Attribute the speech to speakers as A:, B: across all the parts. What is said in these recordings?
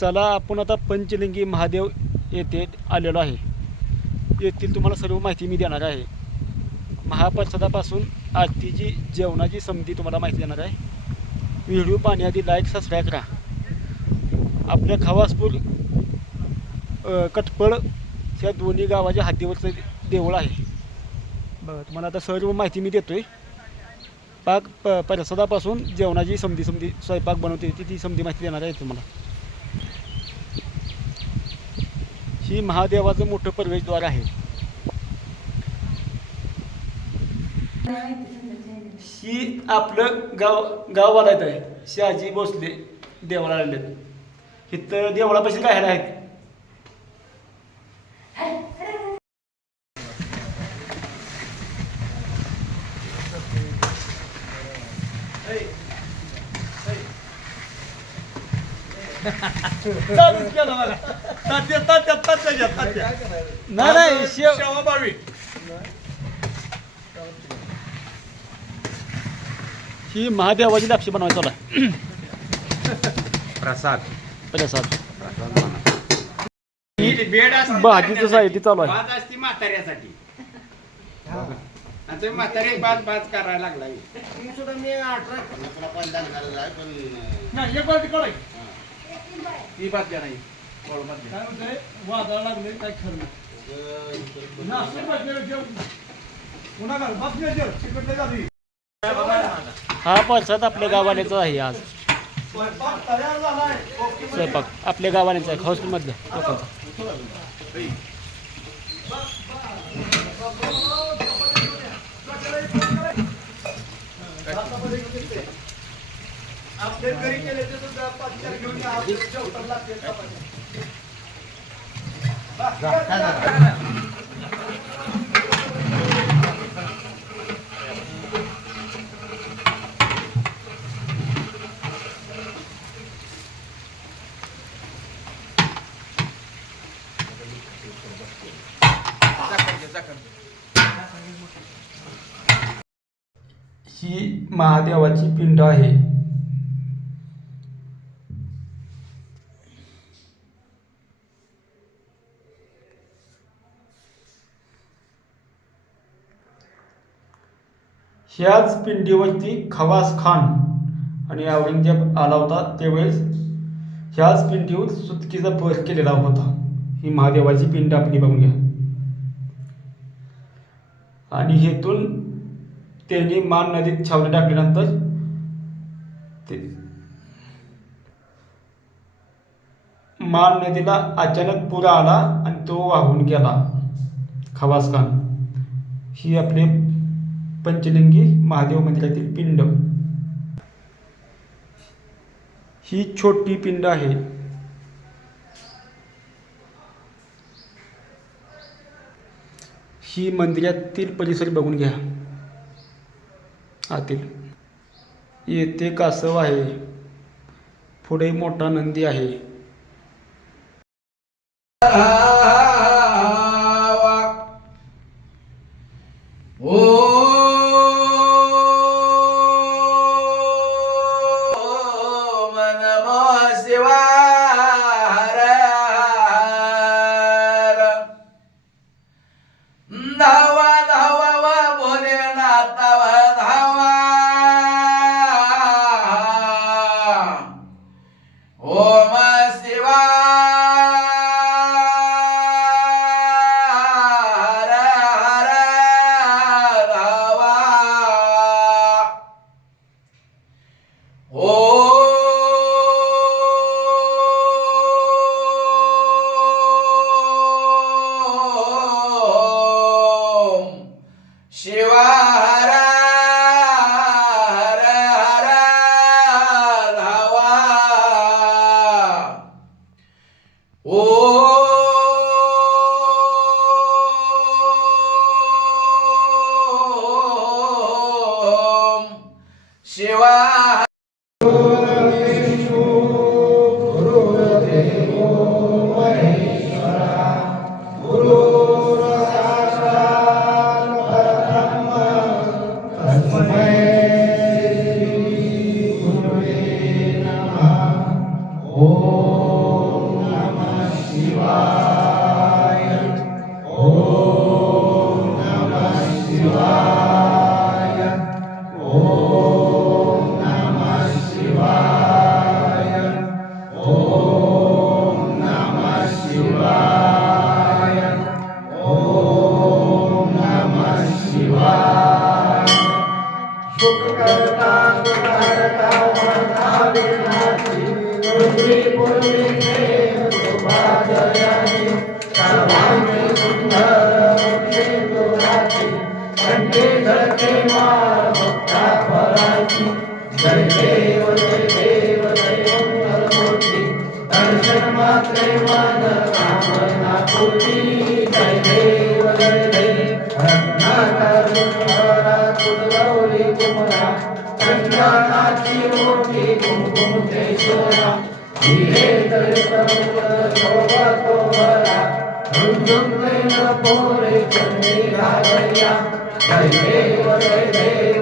A: चला आपण आता पंचलिंगी महादेव येथे आलेलो आहे. येथील तुम्हाला सर्व माहिती मी देणार आहे. महाप्रसादापासून आरतीची जेवणाची समधी तुम्हाला माहिती देणार आहे व्हिडिओ पाहण्याआधी लाईक सबस्क्राईब करा. आपल्या खवासपूर कटपळ या दोन्ही गावाच्या हद्दीवरचं देऊळ आहे. बरं तुम्हाला आता सर्व माहिती मी देतोय. पाक प प्रसादापासून जेवणाची समधी समधी स्वयंपाक बनवते ती ती समधी माहिती देणार आहे तुम्हाला. ही महादेवाचं मोठं प्रवेशद्वार आहे. ही आपलं गाव गाव वालायत आहे शहाजी भोसले देवाला आलेले इथं देवळापाशी राहायला आहेत? चालूच केलं बघा. तात्या, तात्या, तात्या घ्या, तात्या. नाही नाही शेव ही महादेवाची लापशी बनवायची चालू आहे.
B: प्रसाद.
A: प्रसाद.
B: ही बेड असते
A: भाजीचं साहित्य चालू आहे.
B: भात असते म्हाताऱ्यासाठी. आणि तुम्ही म्हातारी भात भात करायला लागला
A: नाही, एक बाजू काढाय.
B: ही भात द्या नाही
A: काय म्हणतंय? काय खरं नाही. नाश्ता पाहिजे, जेव. पुन्हा घाल, बस नाही जेव, तिकडले झाली. हा प्रसाद आपल्या गावानेचा आहे आज. स्वयंपाक तयार झालाय. स्वयंपाक. आपल्या गावानेचा आहे हॉस्टेलमधल्या लोकांचा. ही महादेवाची पिंड आहे. ह्याच पिंडीवरती खवास खान आणि औरंगजेब आला होता. त्यावेळेस ह्याच पिंडीवर सुतकीचा पर केलेला होता. ही महादेवाची पिंड आपली बघून घ्या. आणि हेतून त्यांनी मान नदीत छावणी टाकल्यानंतर ते मान नदीला अचानक पूर आला आणि तो वाहून गेला. खवास खान. ही आपले पंचलिंगी महादेव मंदिरातील पिंड. ही छोटी पिंड आहे. ही मंदिरातील परिसर बघून घ्या. आतील. येथे कासव आहे. पुढे मोठा नंदी आहे.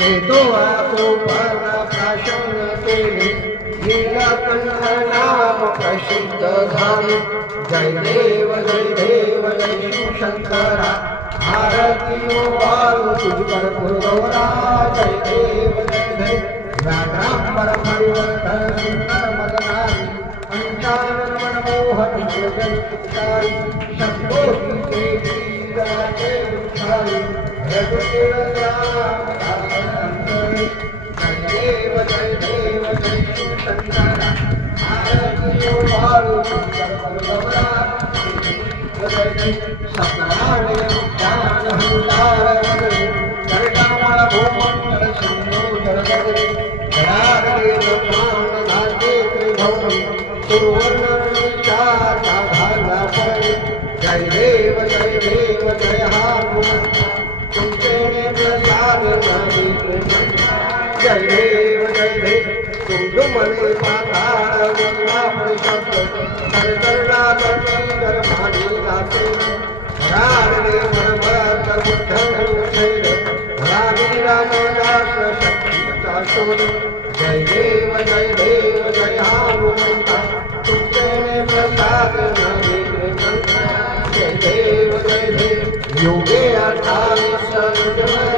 C: आपो पर्ण प्राशन केले. नीलकंठ नाम प्रसिद्ध झाले. जय देव जय देव जय शिवशंकरा. आरती ओ हो तुझकर पुरगौरा जय देव जय जय. व्याघ्रांबर परिवर्तन सुंदर मदनारी. पंचानन मनमोहन की देवी राजे सुवर्ण विचार जय देव जय देव जय जय देव जय देव तुमने पाताळ गंगा परिषद हर करडा करणी गर्भाणी जाते राणे मनमत बुद्ध शैल राणी रामदास शक्तीचा शोध। जय देव जय देव जय हनुमंता तुमचे प्रसाद नाही जय देव जय देव योगे अठावीस जय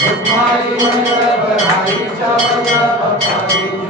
C: पांडुरंगा रुक्माई वल्लभ राईच्या वल्लभ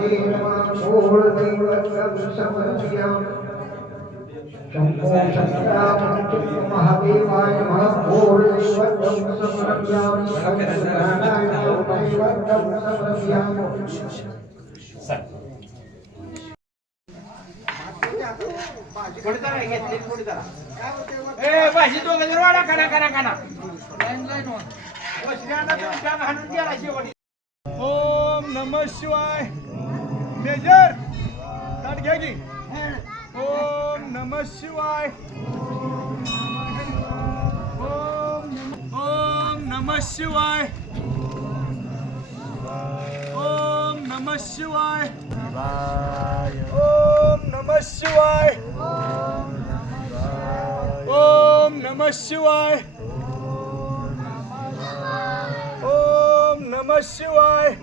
C: नमः ओम नैवेद्यं समर्पयामि महादेवाय नमः समर्पयामि
B: तुमच्या घालून गेला शेवटी.
D: ओम नम शिवाय मेजर ताट घ्या की ओम नम शिवाय ओम नम- ओम नम शिवाय ओम नम शिवाय ओम नम शिवाय ओम नम शिवाय ओम नम शिवाय